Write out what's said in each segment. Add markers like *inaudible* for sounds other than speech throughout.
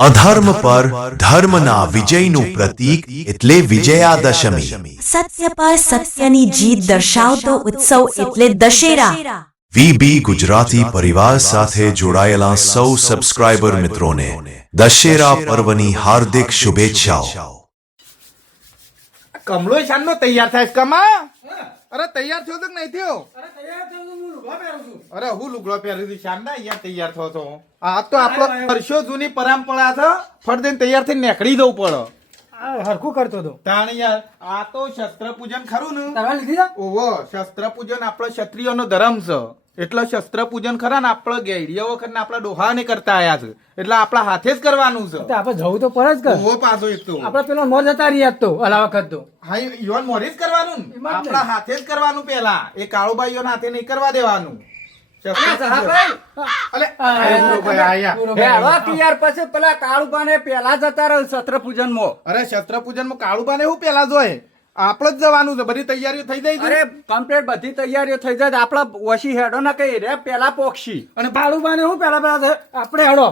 અધર્મ પર ધર્મના વિજયનું પ્રતીક એટલે વિજયાદશમી. સત્ય પર સત્યની જીત દર્શાવતો ઉત્સવ એટલે દશેરા. વીબી ગુજરાતી પરિવાર સાથે જોડાયેલા સૌ સબસ્ક્રાઇબર મિત્રોને દશેરા પર્વની હાર્દિક શુભેચ્છાઓ. કમલો શાનનો તૈયાર થાય કમા. અરે તૈયાર થયો તો કે નહીં થયો? અરે હું લુગડો પહેરી હતી શાનના અહીંયા તૈયાર થયો તો આ તો આપણો વર્ષો જૂની પરંપરા છે. ફટ તૈયાર થઈને નીકળી જવું પડે આ હરખું કરતો હતો. તાણ યાર આ તો શસ્ત્ર પૂજન ખરું ને? તારા લીધી ઓહો શસ્ત્ર પૂજન આપણો ક્ષત્રિયોનો ધર્મ છે. એટલે શસ્ત્ર પૂજન ખરા ને આપણે ગેડિયા વખત આપણા ડોહા ને કરતા આયા છે. એટલે આપણા હાથે જ કરવાનું છે. આપણે જવું તો પડે જ કર પાછો એક તો. આપણે પેલો મોર જતા રહ્યા તો અલા વખત તો. હા યોન મોરે જ કરવાનું ને. ને. આપણા હાથે જ કરવાનું પેલા. એ કાળુબાઈઓ હાથે નહીં કરવા દેવાનું. પેલા કાળુબા ને પેલા જતા રહ્યો શસ્ત્ર પૂજનમાં અરે શસ્ત્ર પૂજનમાં કાળુબાને હું પેલા જોય? આપણે જ જવાનું છે બધી તૈયારીઓ થઈ જાય અરે કમ્પ્લીટ બધી તૈયારીઓ થઈ જાય આપણા ઓછી હેડો ના કઈ રે પેલા પોક્ષી. અને ભાડુબાને હું પેલા પેલા આપણે હેડો.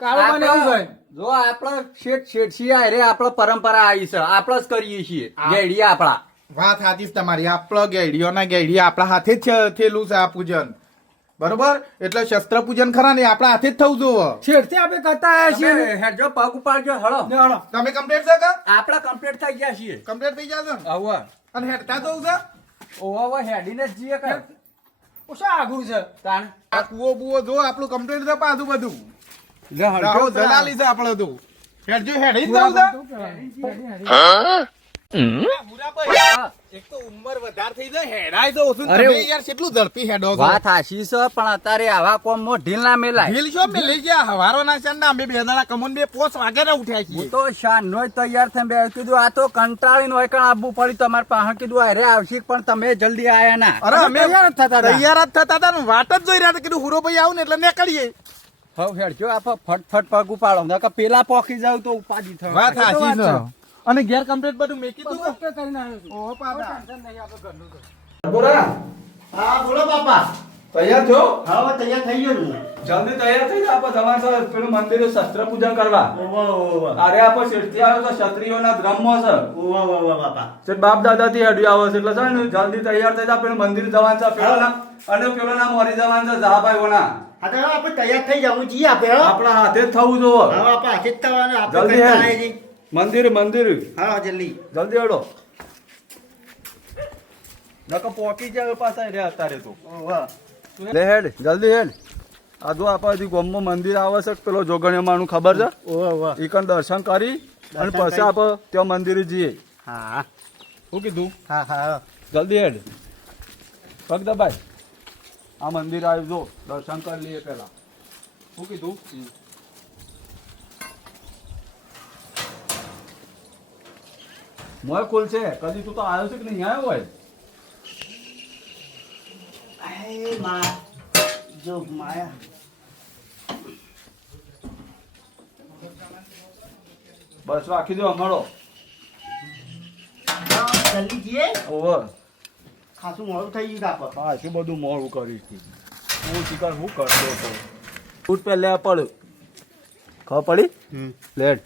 કાળુબાને એવું થાય જો આપણે શેઠ શેઠ છીએ અરે આપણે પરંપરા આવી છે આપણે જ કરીએ છીએ. ગેડિયા આપણા. વાત સાચી છે તમારી. આપણો ગેડીઓ ના ગેડી આપણા હાથે જ થયેલું છે આ પૂજન. બરોબર? એટલે શસ્ત્ર પૂજન ખરા ને આપણા હાથે જ થવું જોવે. છેડથી આપણે કરતા આવ્યા છીએ. હેડજો પગ ઉપાડજો હળો. હળો. તમે કમ્પ્લીટ છે કે? આપણા કમ્પ્લીટ થઈ ગયા છીએ. કમ્પ્લીટ થઈ ગયા છે હવે અને હેડતા જવું છે? ઓવા હેડીને જ જઈએ કર ઓછા આઘું છે? તાણ. આ કુવો બુવો જો આપણું કમ્પ્લીટ છે પાછું બધું. લે હળજો. રાહુલ દલાલી છે આપણે તો. હેડજો હેડી જ જવું છે. હા. એક તો ઉંમર વધારે થઈ જાય હેડાય તો ઓછું અરે, તમે યાર કેટલું ઝડપી હેડો છો. વાત હાશી છે પણ અત્યારે આવા કોમમાં ઢીલ ના મેલાય. ઢીલ છો મેં લઈ ગયા હવારો ના છે ને અમે બે જણા કમોન બે પોસ વાગે ને ઉઠ્યા છીએ. હું તો શાન નો તૈયાર થઈને બે કીધું આ તો કંટાળીને હોય કણ આબુ પડ્યું તમારે પાસે. કીધું અરે આવશે પણ તમે જલ્દી આયા ના. અરે અમે તૈયાર જ થતા હતા. તૈયાર જ થતા હતા ને વાટ જ જોઈ રહ્યા હતા. કીધું હુરો ભાઈ આવું ને એટલે નીકળીએ. હવે હેડજો આ ફટ ફટ પગ ઉપાડો. પેલા પોખી જાવ તો ઉપાધી થાય વાત વાત અને ઘેર કમ્પ્લીટ બધું મેકી તો. કરીને આવ્યો છું. ઓહો પાપા. ટેન્શન નહીં આપણે ઘરનું તો. હા બોલો પાપા. તૈયાર છો? હવે તૈયાર થઈ ગયો છું. જલ્દી તૈયાર થઈ જાઓ આપણે તમારે સર પેલું મંદિરે શસ્ત્ર પૂજન કરવા. ઓવા ઓવા અરે આપણે શેઠથી આવ્યો તો ક્ષત્રિયોના ધર્મમાં છે ઓવા ઓવા બાપા જે બાપ દાદાથી હેડ્યું આવે છે એટલે છે ને જલ્દી તૈયાર થઈ જાઓ પેલું મંદિર જવાનું છે પેલો ના અને પેલો ના મોરી જવાનું છે જાભાઈઓના હા તો આપણે તૈયાર થઈ જવું છીએ આપણે આપણા હાથે જ થવું જોવો હવે આપણે હાથે જ થવાનું આપણે જલ્દી મંદિર મંદિર. હા જલ્દી. જલ્દી હેડો નકર પોકી જાય પાછા રે અત્યારે તો. વાહ. લે હેડ જલ્દી હેડ. આ જો આપણા ગોમમાં મંદિર આવે છે પેલો જોગણીયા માનું ખબર છે? ઓહ વાહ કણ દર્શન કરી અને પછી આપ આપણે ત્યાં મંદિરે જઈએ. હા. શું કીધું? હા હા. જલ્દી હેડ. પગ દબાય. આ મંદિર આવ્યું જો. દર્શન કરી લઈએ પેલા શું કીધું? મોય છે. કદી તું તો આવ્યો છે કે નહીં? આવ્યો હોય? હે મા જો માયા. બસ રાખી દો અમારો. જલ્દી જઈએ. ઓવર. ખાસું મોડું થઈ ગયું કાપડ હા શું બધું મોડું કરી હું શિકાર હું કરતો હતો. ફૂટ પહેલા પડ ખબર પડી? હમ. લેટ.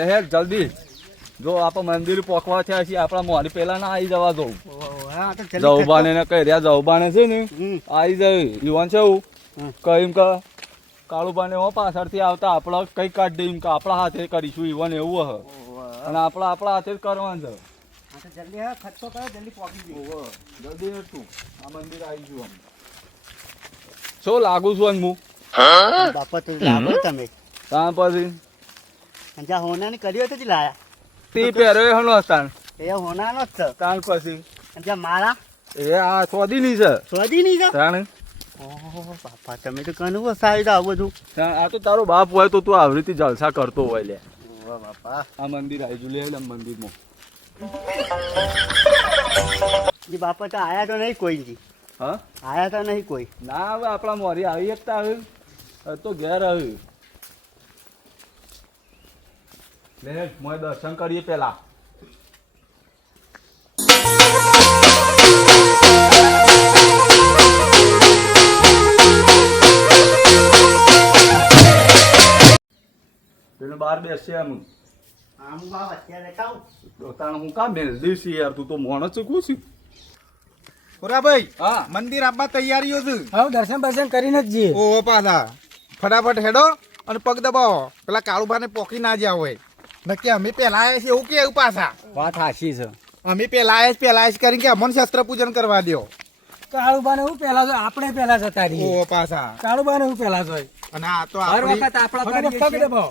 હેડ જલ્દી. જો આપણે મંદિર પોકવા થયા છીએ આપણા મોરી પેલા ના આવી જવા જલ્દી જવબાને ને કહી રહ્યા જવબાને છે ને આવી જાય. યુવાન છે એવું હમ. કે કાળુબાને હો પાછળથી આવતા આપણા કઈ કાઢ દઈએ કે આપણા હાથે કરીશું ઈવન એવું હ. અને આપણા આપણા હાથે જ કરવાનું છે. જલ્દી હા ખર્ચો કરો જલ્દી પોકી જઈએ. જલ્દી તું. આ મંદિર આવી આમ. શું લાગુ છું હું? બાપા તું લાગો તમે. ત્યાં પછી? જ્યાં હોનાને કર્યો તો જ લાયા. તે એ હનો તાણ. એ હોનાનો જ છે. તાણ પછી. જ્યાં મારા? એ આ સોદી ની છે. સ્વાદી નહીં છે? તાણ. ઓહો બાપા તમે તો કનું સાઈડ આવું બધું. આ તો તારો બાપ હોય તો તું આવી રીતે જલસા કરતો હોય લે. બાપા. આ મંદિર આવી ગયું. લે મંદિરમાં. જી બાપા તો આયા તો નહીં કોઈ જી. હા? આયા તો નહીં કોઈ. ના હવે આપણા મોરી આવી એકતા આવ્યું તો ઘેર આવ્યું લે મોય દર્શન કરીએ પેલા. બહાર બેસે એમ આમ અત્યારે કહું હું કામ મેલ દઈશ યાર તું તો મોણ જ કુછી પુરાભાઈ હા. મંદિર આપવા તૈયારીઓ છે. હા દર્શન બર્શન કરીને જ જઈએ. ઓ પાછા. ફટાફટ હેડો અને પગ દબાવો. પેલા કાળુભાને પોકી ના જ્યાં હોય. નક્કી અમે પેલા આયા છીએ એવું પાછા? વાત હાશી છે. અમે પેલા આયા પેલા આયા છીએ કરીને કે અમને શસ્ત્ર પૂજન કરવા દો કાળુબાને હું પેલા જોઈ આપણે પેલા જતા રહીએ. ઓહો પાછા. કાળુબાને હું પેલા જોઈ. અને આ તો હર વખત આપણા કરીએ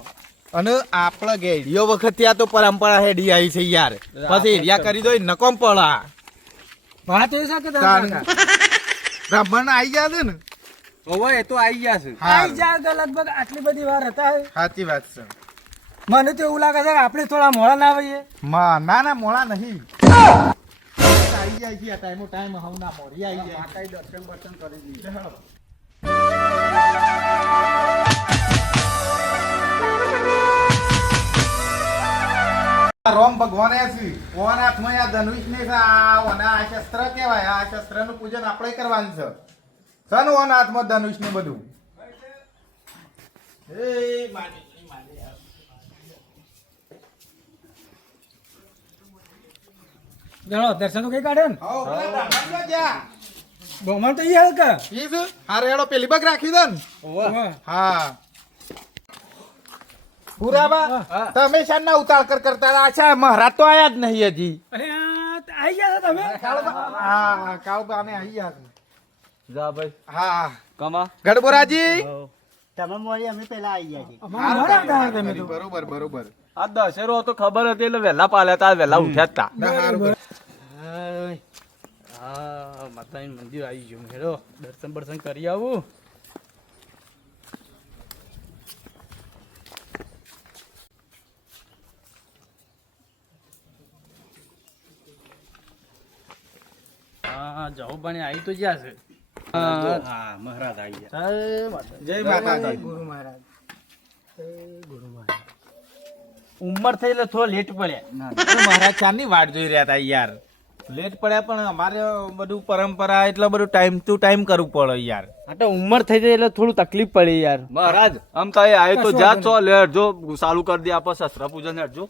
અને આપણે ગેડીઓ વખત ત્યાં તો પરંપરા હેડી આવી છે યાર. પછી એરિયા કરી દો નકોમ પડા વાત એ છે કે બ્રાહ્મણ આવી ગયા છે ને? હવે એ તો આવી ગયા છે. આવી ગયા લગભગ આટલી બધી વાર હતા. સાચી વાત છે. મને તો એવું લાગે છે કે આપણે થોડા મોડા ના આવીએ માં ના ના મોળા નહીં. આવી જાય છે આ ટાઈમો ટાઈમ હવ ના મોડી. આવી જાય માતાએ દર્શન બર્શન કરી દીધું રોમ ભગવાને છે. ઓન હાથમાં આ ધનુષ ને આ શસ્ત્ર કહેવાય. આ શસ્ત્રનું પૂજન આપણે કરવાનું છે. સન ઓન હાથમાં ધનુષ ને બધું? એ માની. જણો દર્શન તો કઈ કાઢે ને. બહુમાન તો ઈ આવે કે? ઈ? હારે હેડો પેલી બગ રાખી દે ને. હા. પુરાવા તમે શાના ઉતાળ કર કરતા આછા મહારાજ તો આયા જ નહીં હજી. આઈ ગયા તમે? હા કાળબા ને આઈ ગયા. જા ભાઈ. હા. કમા. ગડબોરાજી તમે મોરી અમે પેલા આઈ ગયા છીએ. બરોબર બરોબર. આ દશેરો તો ખબર હતી એટલે વહેલા પાલ્યા હતા વહેલા ઉઠ્યા હતા હા માતાજી મંદિર આવી ગયું. હેડો દર્શન બર્શન કરી આવું. હા જવું પણ આવી તો જ્યાં છે. હા મહારાજ આવી ગયા. જય માતાજી. ગુરુ મહારાજ. ઉંમર થઈ એટલે થોડો લેટ પડ્યા મહારાજની. વાટ જોઈ રહ્યા હતા યાર. લેટ પડ્યા પણ અમારે બધું પરંપરા એટલે બધું ટાઈમ ટુ ટાઈમ કરવું પડે યાર. તો ઉંમર થઈ જાય એટલે થોડું તકલીફ પડી યાર. મહારાજ આમ તો એ આય તો જા છો લેટ જો ચાલુ કરી દે આપ શસ્ત્ર પૂજન ચાલુ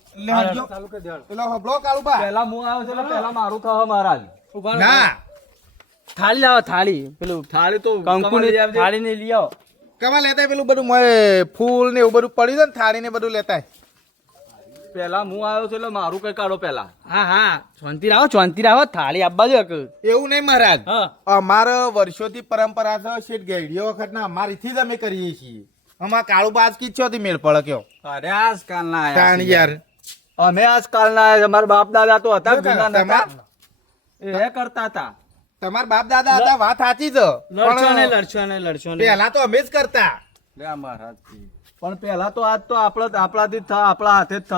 કરી દેવાનું પેલો હબળો કાળુબા પહેલા હું આવ્યો છું એટલે પહેલા મારું થવા મહારાજ. ના. થાળી લાવો થાળી. પેલું થાળી તો કંકુ કમાલી થાળી ને લઈ આવો. કમા લેતા પેલું બધું ફૂલ ને એવું બધું પડ્યું છે ને થાળી ને બધું લેતા પહેલા હું આવ્યો છું એટલે મારું કઈ કાઢો પેલા. હા હા. શાંતિ રાવો શાંતિ રાવો થાળી આપવા જો એવું નહીં મહારાજ. અમારે વર્ષોથી પરંપરા છે શેઠ ગેડીઓ વખત ના અમારીથી જ અમે કરીએ છીએ. અમારા કાળુબા આજ કિચ્છોથી મેળ પડે કયો? અરે આજકાલના તાણ યાર. અમે આજકાલના અમારા બાપ દાદા તો હતા જ જૂના નતા. એ કરતા હતા. તમારા બાપ દાદા હતા વાત સાચી છે. લડશો ને લડશો ને લડશો ને પહેલા તો અમે જ કરતા. લે મહારાજ પણ પહેલા તો આજ તો આપણા આપણાથી જ થા આપણા હાથે જ થ.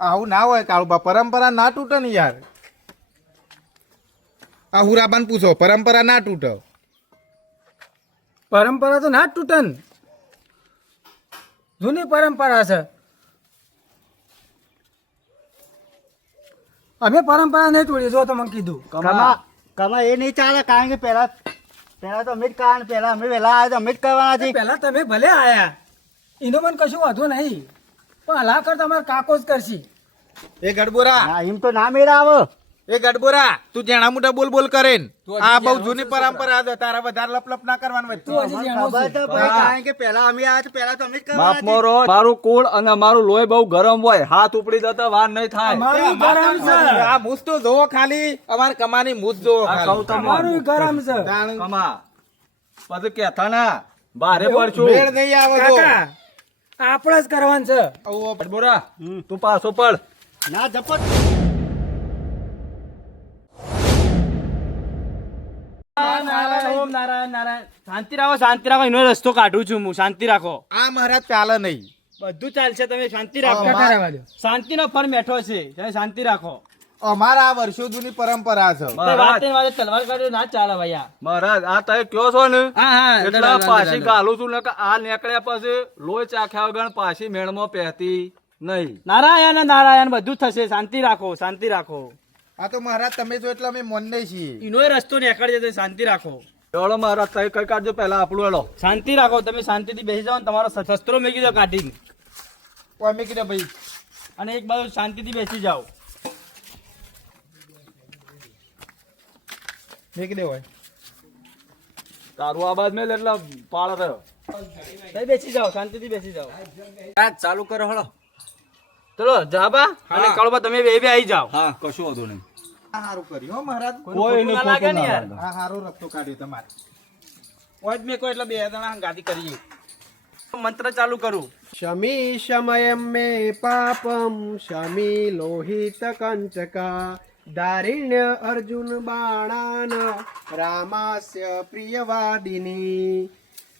આવું ના હોય કાળુબા પરંપરા ના તૂટે ને યાર. આ હુરાબાન પૂછો પરંપરા ના તૂટે. પરંપરા તો ના જ તૂટે ને. જૂની પરંપરા છે. અમે પરંપરા નહીં તોડી જો તમે કીધું. કમા કમા એ નહીં ચાલે કારણ કે પેલા પેલા તો અમે જ કારણ પેલા અમે વહેલા આવ્યા તો અમે જ કરવાના છીએ. પેલા તમે ભલે આયા. એનો મને કશું વાંધો નહીં. પણ હલા કર તમારે કાકો જ કરશી. એ ગડબોરા. ના એમ તો ના મેળ આવે એ ગડબોરા તું જેણા મોટા બોલ બોલ કરે આ બહુ જૂની પરંપરા છે તારા વધારે લપ લપ ના કરવાનું હોય. તું હજી ખબર તો ભાઈ કારણ કે પહેલા અમે આવ્યા તો પેલા તો અમે જ બાપ મોરો મારું કુળ અને મારું લોહી બહુ ગરમ હોય હાથ ઉપડી જતા વાર નહીં થાય. ગરમ છે. આ મૂસ તો જોવો ખાલી અમાર કમાની મૂસ જોવો ખાલી. ગરમ છે. કમા પછી કેતા ના. બારે પડશું. મેળ નહીં આવે તો. આપણે જ કરવાનું છે. ઓ બોરા તું પાછો પડ. ના જપત ઓમ નારાયણ નારાયણ. શાંતિ રાખો શાંતિ રાખો. એનો રસ્તો કાઢું છું હું. શાંતિ રાખો. આ મહારાજ ચાલે નહીં. બધું ચાલશે તમે શાંતિ રાખો. શાંતિ નો ફળ મેઠો છે. તમે શાંતિ રાખો. અમારા આ વર્ષો જૂની પરંપરા છે. વાતે વાતે તલવાર કાઢ્યો ના ચાલે ભાઈ મહારાજ આ તમે કયો છો ને? હા હા એટલા પાછી ગાલું છું ને આ નીકળ્યા પછી લોહી ચાખ્યા વગર પાછી મેળમાં પહેતી નહીં. નારાયણ નારાયણ બધું થશે. શાંતિ રાખો શાંતિ રાખો. આ તો મહારાજ તમે જો એટલે અમે મોન છીએ. એનો રસ્તો નીકળી જશે શાંતિ રાખો. એવડો મહારાજ તમે કઈ કાઢજો પહેલા આપણું એલો શાંતિ રાખો તમે શાંતિથી બેસી જાઓ ને તમારો શસ્ત્રો મેં દો કાઢીને. કોઈ મેં કીધો ભાઈ. અને એક બાજુ શાંતિથી બેસી જાઓ. મેં કીધું હોય. તારું આ બાદ મેલ એટલે પાળ થયો. તઈ બેસી જાઓ શાંતિથી બેસી જાઓ. આ ચાલુ કરો હળો. ચલો જાબા અને કળબા તમે બે બે આવી જાઓ. હા કશું વાંધો નહીં. આ કર્યું હો મહારાજ. કોઈ ના લાગે ને યાર. આ સારો રસ્તો કાઢ્યો તમારે. ઓય મેં કોઈ એટલે બે જણા ગાદી કરીએ મંત્ર ચાલુ કરું. શમી શમયં મે પાપમ શમી લોહિત કંચકા. દારિણ્ય અર્જુન બાણાન રામાસ્ય પ્રિયવાદિની.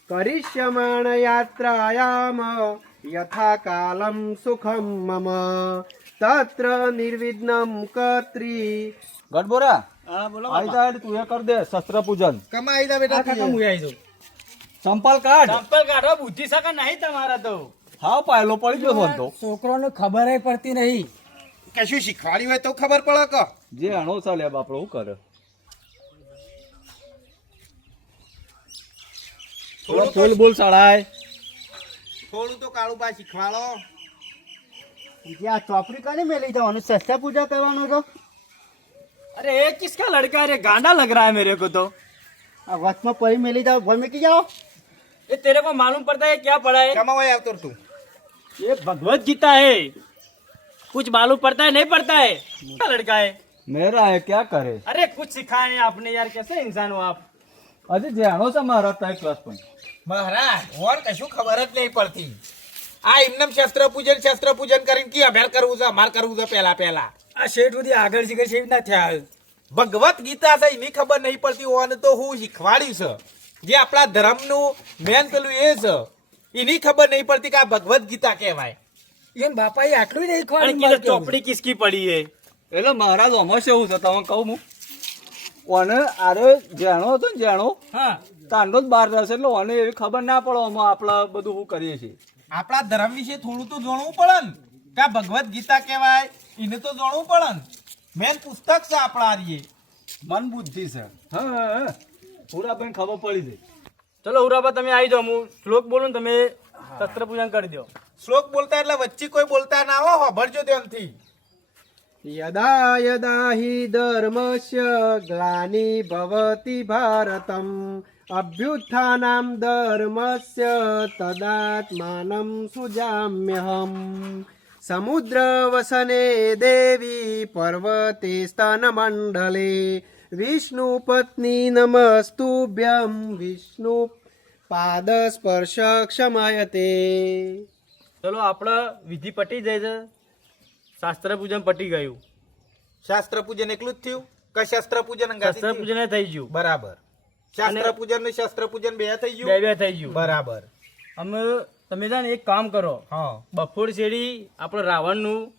કરિષ્યમાણ યાત્રાયામ યથા કાલમ સુખમ મમ તત્ર નિર્વિઘ્નમ કર્ત્રી ગઢબોરા હા બોલો આવી તું એ કર દે શસ્ત્ર પૂજન કમાઈ જા બેટા કાકા હું આવી જાઉં સંપલ કાઢ ચંપલ કાઢો બુદ્ધિ સકા નહીં તમારા તો હા પાયલો પડી ગયો ફોન તો છોકરોને ખબર પડતી નહીં કશું શીખવાડ્યું હોય તો ખબર પડે કે જે અણો ચાલે બાપડો શું કરે થોડો ફૂલ બોલ ચડાય થોડું તો કાળુબા શીખવાડો આ ચોપડી કને મેલી જવાનું સસ્તા પૂજા કરવાનો તો અરે ये किसका लड़का है रे गांडा लग रहा है मेरे को तो આ વચમાં પડી મેલી જાઓ ભર મેકી જાઓ ये तेरे को मालूम पड़ता है क्या पढ़ा है કમાવાય આવતો તું ये भगवत गीता है कुछ मालूम पड़ता है नहीं पड़ता है क्या लड़का है મેરા હે ક્યાં કરે अरे कुछ सिखाए हैं आपने यार कैसे इंसान हो आप હજી જાણો છે મારા તાય ક્લાસ પણ મહારાજ ઓન કશું ખબર જ નહીં પડતી. આ એમનેમ શસ્ત્ર પૂજન શસ્ત્ર પૂજન કરીને કી અભ્યાર કરવું છે? અમાર કરવું છે પહેલા પહેલા. આ શેઠ સુધી આગળ શીખર શેઠ ના થયા ભગવત ગીતા છે એની ખબર નહીં પડતી ઓન તો હું શીખવાડ્યું છે. જે આપણા ધર્મનું મેન પેલું એ છે એની ખબર નહીં પડતી કે આ ભગવત ગીતા કહેવાય. એમ બાપા એ આટલું નહીં ખવાડ્યું ચોપડી કિસકી પડી એ એટલે મહારાજ ઓમાં શું છે? તમે કહું હું? ઓને આરો જાણો હતો ને જાણો. હા. તાંડો જ બહાર જશે એટલે ઓને એવી ખબર ના પડે અમે આપણા બધું શું કરીએ છીએ. આપણા ધર્મ વિશે થોડું તો જાણવું પડે ને. કે ભગવદ્ ગીતા કહેવાય એને તો જાણવું પડે ને. મેન પુસ્તક છે આપણા હારીએ. મન બુદ્ધિ છે. હા પૂરા પણ ખબર પડી જાય ચલો ઉરાબા તમે આવી જાઓ. હું શ્લોક બોલું ને તમે શસ્ત્ર પૂજન કરી દો. શ્લોક બોલતા એટલે વચ્ચે કોઈ બોલતા ના હો ભરજો ધ્યાનથી. યદા યદા હિ ધર્મસ્ય ગ્લાની ભવતી ભારતમ. અભ્યુત્થાનામ ધર્મસ્ય તદાત્માનમ સુજામ્યહમ સમુદ્ર વસને દેવી પર્વતે સ્તનમંડલે વિષ્ણુપત્ની નમસ્તુભ્યમ વિષ્ણુ પાદસ્પર્શ ક્ષમયતે ચલો આપણે વિધિ પટી જાય છે શાસ્ત્ર પૂજન પટી ગયું શાસ્ત્ર પૂજન એકલું જ થયું કે શાસ્ત્ર પૂજન શાસ્ત્ર પૂજન થઈ ગયું બરાબર શાસ્ત્ર પૂજન ને શસ્ત્ર પૂજન બે થઈ ગયું? બે થઈ ગયું. બરાબર. અમે તમે છે ને એક કામ કરો. હા. બફોર શેરી આપણે રાવણનું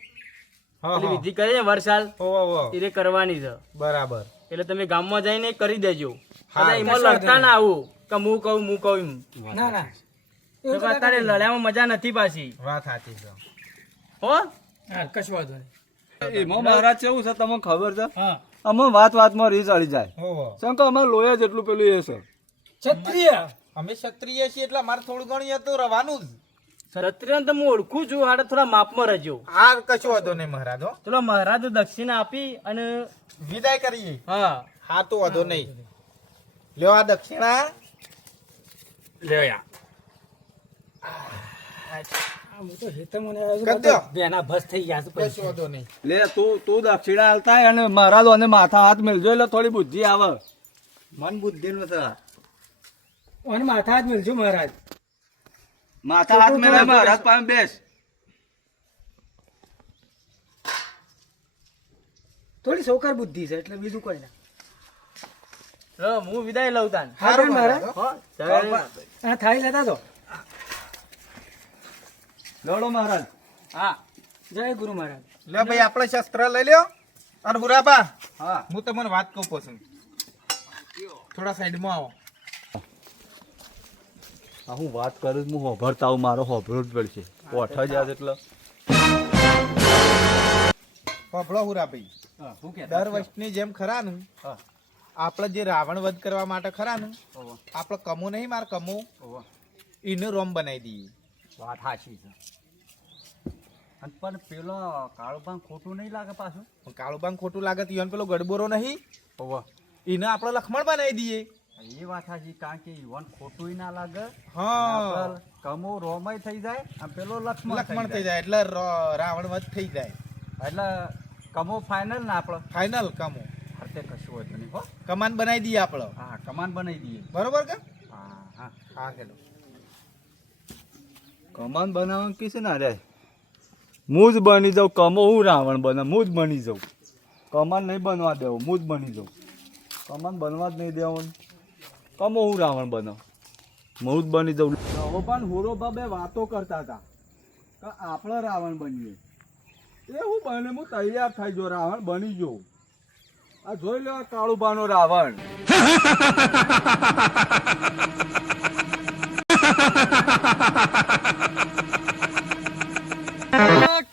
વિધિ કરે ને ઓહો. એ કરવાની છે. બરાબર. એટલે તમે ગામમાં જઈને કરી દેજો. હા, એમાં લડતા ના આવું કે હું કહું હું કહું. ના ના. અત્યારે લડ્યામાં મજા નથી પાછી. વાત સાચી છે. હો? કશું વાંધો નહીં. એમાં મહારાજ કેવું છે? તમને ખબર છે? હા. અમે વાત વાતમાં રીસ અડી જાય. કે અમારે લોયા જેટલું પેલું એ છે ક્ષત્રિય. અમે ક્ષત્રિય છીએ એટલે અમારે થોડું ઘણું તો રવાનું જ. ક્ષત્રિય તો હું ઓળખું છું હાડે થોડા માપમાં રહેજો. આ કશું વાંધો નહીં મહારાજ થોડા ચલો મહારાજ દક્ષિણા આપી અને વિદાય કરીએ. હા. હા તો વાંધો નહીં. લ્યો આ દક્ષિણા. લ્યો તો લે તું તું દક્ષિણા હાલતા અને માથા હાથ એટલે થોડી બુદ્ધિ આવે. મન બુદ્ધિનું છે અને માથા હાથ મેળજો મહારાજ. માથા હાથ મેળવે મહારાજ પાસે બેસ. થોડી સૌકાર બુદ્ધિ છે એટલે બીજું કોઈ ના. હું વિદાય લઉં તાન. હા મહારાજ હા થાય લેતા તો લડો મહારાજ. હા. જય ગુરુ મહારાજ. લે ભાઈ આપણે શસ્ત્ર લઈ લ્યો અને હુરાબા હા. હું તમને વાત કહું પસંદ થોડા સાઈડમાં આવો. આ હું વાત કરું છું, હું હોભળતા આવું મારો હોભળવું જ પડશે. ઓઠ જ યાદ એટલે હોભળો હુરાભાઈ. દર વર્ષની જેમ ખરાનું. આપણે જે રાવણ વધ કરવા માટે ખરાનું આપણે કમો નહીં માર કમો એનું રોમ બનાવી દઈએ. વાત સાચી છે. અને પણ પેલો કાળુબાંગ ખોટું નહીં લાગે પાછું? પણ કાળુબાંગ ખોટું લાગે તો ઈવન પેલો ગડબોરો નહીં? હોવ. એને આપણે લખમણ બનાવી દઈએ. એ વાત સાચી કારણ કે ઈવન ખોટું ના લાગે. હા. કમો રોમય થઈ જાય અને પેલો લક્ષ્મણ લખમણ થઈ જાય. એટલે રાવણ વધ થઈ જાય. એટલે કમો ફાઇનલ ને આપણે? ફાઇનલ કમો. હરતે કશું હોતું નહીં હો. કમાન બનાવી દઈએ આપણે. હા કમાન બનાવી દઈએ. બરોબર કે? હા હા. હા ખેલો કમાન બનાવવાનું કે છે ને અરે? હું જ બની જાઉં કમો હું રાવણ બને હું જ બની જાઉં. કમાન નહીં બનવા દેવું હું જ બની જાઉં. કમાન બનવા જ નહીં દેવાનું. કમો હું રાવણ બનો હું જ બની જાઉં. હવે પણ હુરો બાબે વાતો કરતા હતા કે આપણે રાવણ બનીએ. એ હું બને હું તૈયાર થઈ જો રાવણ બની ગયો. આ જોઈ લેવા કાળુબાનો રાવણ. *laughs*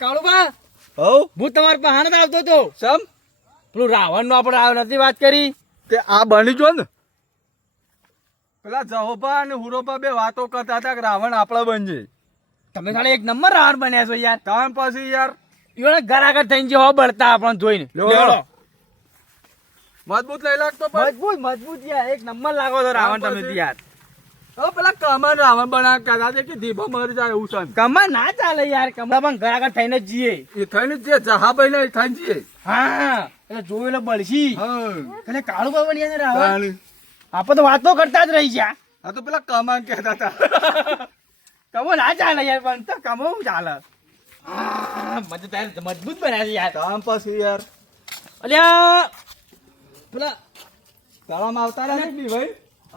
કાળુબા હવ હું તમારા પાસે આવતો હતો. સમ પેલું રાવણ નો આપણે આ નથી વાત કરી. તે આ બની જો ને? પેલા જહોબા અને હુરોબા બે વાતો કરતા હતા કે રાવણ આપણા બનજે. તમે ખાલી એક નંબર રાવણ બન્યા છો યાર. તમે પછી યાર. એવા ઘર થઈને જે હો બળતા આપણને જોઈને. મજબૂત લઈ લાગતો મજબૂત મજબૂત યાર. એક નંબર લાગો તો રાવણ તમે યાર. પેલા કમર રાવણ બના કહેતા છે કે ધીબા મરી જાય એવું છે કમર ના ચાલે યાર કમરા પણ ઘર થઈને જઈએ એ થઈને જે જહાભાઈ ને થઈને જઈએ હા એટલે જોયેલો બળશી. એટલે કાળુ બાબા બન્યા રાવણ આપણે તો વાતો કરતા જ રહી ગયા. હા તો પેલા કમાન કહેતા હતા. કમો ના ચાલે યાર પણ તો કમો ચાલે? મજબૂત છે યાર. કામ પછી યાર. અલ્યા પેલા તળામાં આવતા રહ્યા ભાઈ?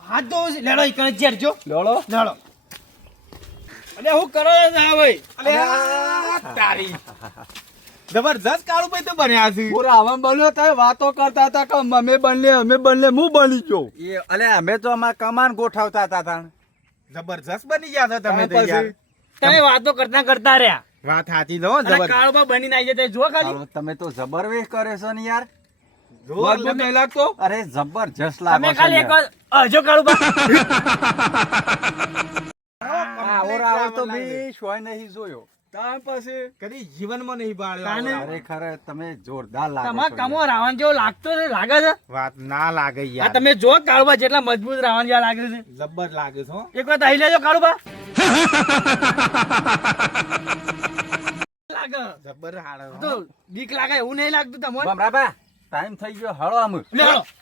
હાથ ધો લેડો ઈ ઝેર જો. લેડો. લેડો. અલે હું કરો છો આ ભાઈ? અલે તારી. જબરજસ્ત કાળુભાઈ તો બન્યા છે. પૂરા રાવણ બન્યો ત્યારે વાતો કરતા હતા કે અમે બનલે અમે બનલે હું બની ગયો? એ અલે અમે તો અમાર કમાન ગોઠવતા હતા તાણ. જબરજસ્ત બની ગયા હતા તમે તો યાર. તમે વાતો કરતા કરતા રહ્યા. વાત સાચી દો જબર કાળુબા બની નાઈ જાય જો ખાલી. તમે તો જબરવેશ કરે છો ને યાર. મજબૂત નહીં લાગતો? અરે જબરજસ્ત લાગે તમે ખાલી એક યાર. કાળું અજો કાળુબા આવો રાવણ તો બી શોય નહીં જોયો. તાણ પાસે કદી જીવનમાં નહીં? બાળ્યો ખરેખર તમે જોરદાર લાગો તમાર કમો રાવણ જેવો લાગતો છે લાગે છે? વાત ના લાગે યાર. તમે જો કાળુબા જેટલા મજબૂત રાવણ જેવા લાગે છે. જબર લાગે છો એક વાત અહીં લેજો કાળુબા લાગે જબર હાડો તો બીક લાગે એવું નહીં લાગતું તમને? ભમરાબા ટાઈમ થઈ ગયો હળો આમ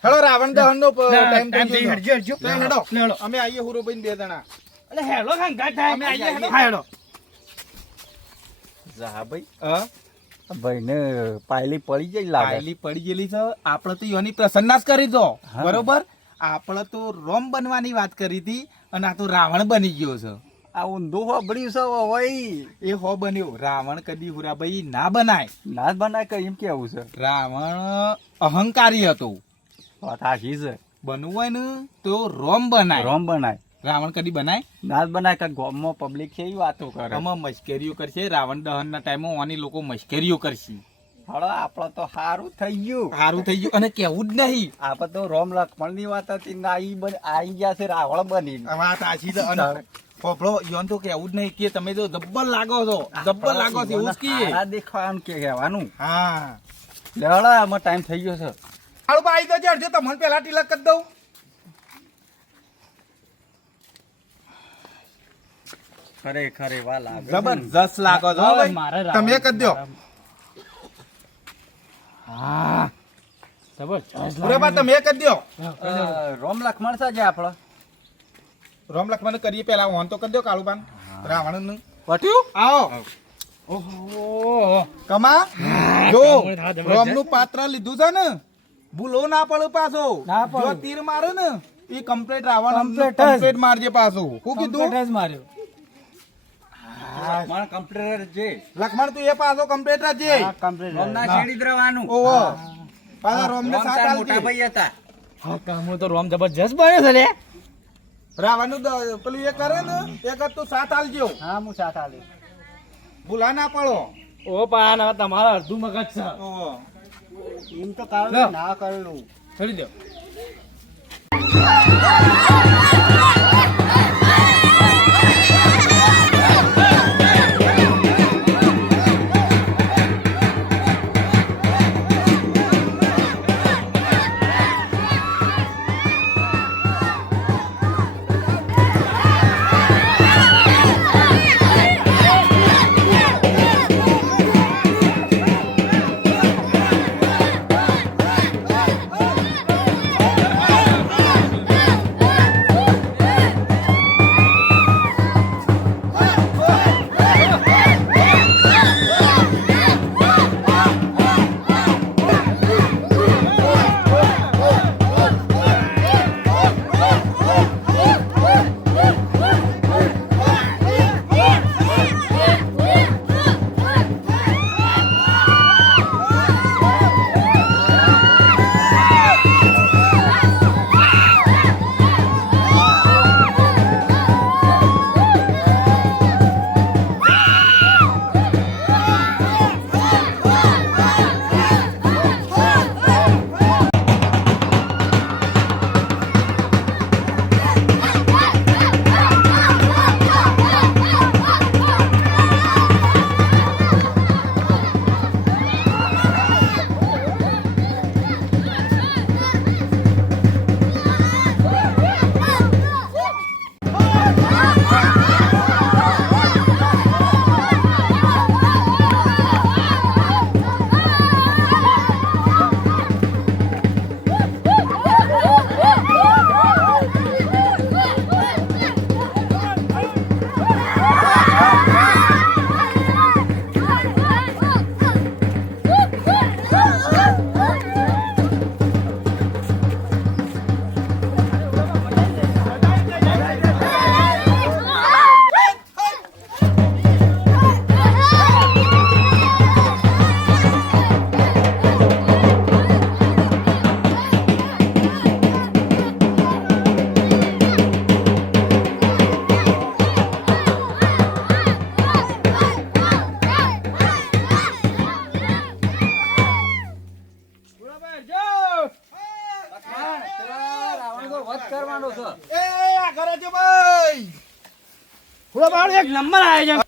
હેલો રાવણ દહન નો ટાઈમ થઈ ગયો. હટજો ગયો હટજો હેડો લેડો અમે હુરો હુરુભાઈ બે જણા. એટલે હેડો ખાન ગાંઠ થાય. અમે આઈએ હેડો. હેડો જા ભાઈ. હા? ભાઈને પાયલી પડી ગઈ લાગે. પાયલી પડી ગયેલી છે. આપણે તો યોની પ્રસન્ના જ કરી દો. બરોબર? આપણે તો રોમ બનવાની વાત કરી હતી અને આ તો રાવણ બની ગયો છે. આ ઊંધું હોબળ્યું છે એ હો બન્યો. રાવણ કદી હુરાભાઈ ના બનાય. ના બનાય કઈ એમ કેવું છે? રાવણ અહંકારી હતો. સાચી છે. બનવું હોય ને તો રોમ બનાય. રોમ બનાય. રાવણ કદી બનાય? ના બનાય કે ગામમાં પબ્લિક છે એ વાતો કરે. આમાં મશ્કરીઓ કરશે રાવણ દહન ના ટાઈમે ઓની લોકો મશ્કરીઓ કરશે. હળો આપડે તો સારું થઈ ગયું. સારું થઈ ગયું. અને કેવું જ નહીં. આપડે તો રોમ લક્ષ્મણની વાત હતી ના આઈ ગયા છે રાવણ બની વાત સાચી ફોફળો યોન તો કેવું જ નહીં કે તમે તો જબ્બર લાગો છો જબ્બર લાગો છો એવું જ કહીએ. હારા દેખાવાનું કે કહેવાનું. હા. લે હળો આમાં ટાઈમ થઈ ગયો છે. હાલો ભાઈ તો જડજો તમને પેલા તિલક કરી દઉં. ખરેખર એવા લાગે જબરજસ્ત લાગો છો તમે કરી દો હા. જબરજસ્ત તમે કરી દો રોમ લક્ષ્મણ છે આપડે રોમ લક્ષ્મણ કરીએ પેલા ઓન તો કરી દો કાળુબાન રાવણનું. વટ્યું? આવો. ઓહો. કમા? જો. રોમનું પાત્ર લીધું છે ને? ભૂલો ના પડે પાછો. જો તીર મારે ને એ કમ્પ્લીટ રાવણ જ. કમ્પ્લીટ મારજે પાછો. હું કીધું? કમ્પ્લીટ જ માર્યો. લક્ષ્મણ કમ્પ્યુટર જે લક્ષ્મણ તું એ પાછો કમ્પ્લીટ જ છે રોમ ના શેડી જ ઓહો. પાછા રોમ ને રોમ સાથ મોટા ભાઈ હતા. હા કામો તો રોમ જબરજસ્ત બન્યો છે લે. રાવણનું પેલું એ કરે ને એક જ તું સાથ આલજો હા. હું સાથ આલી ભૂલા ના પડો. ઓ પાન હવે તમારા અડધું મગજ છે. એમ તો કારણ. ના કરેલું. છોડી દો. એ ઘરે જો ભાઈ. હું એક. નંબર આવે છે.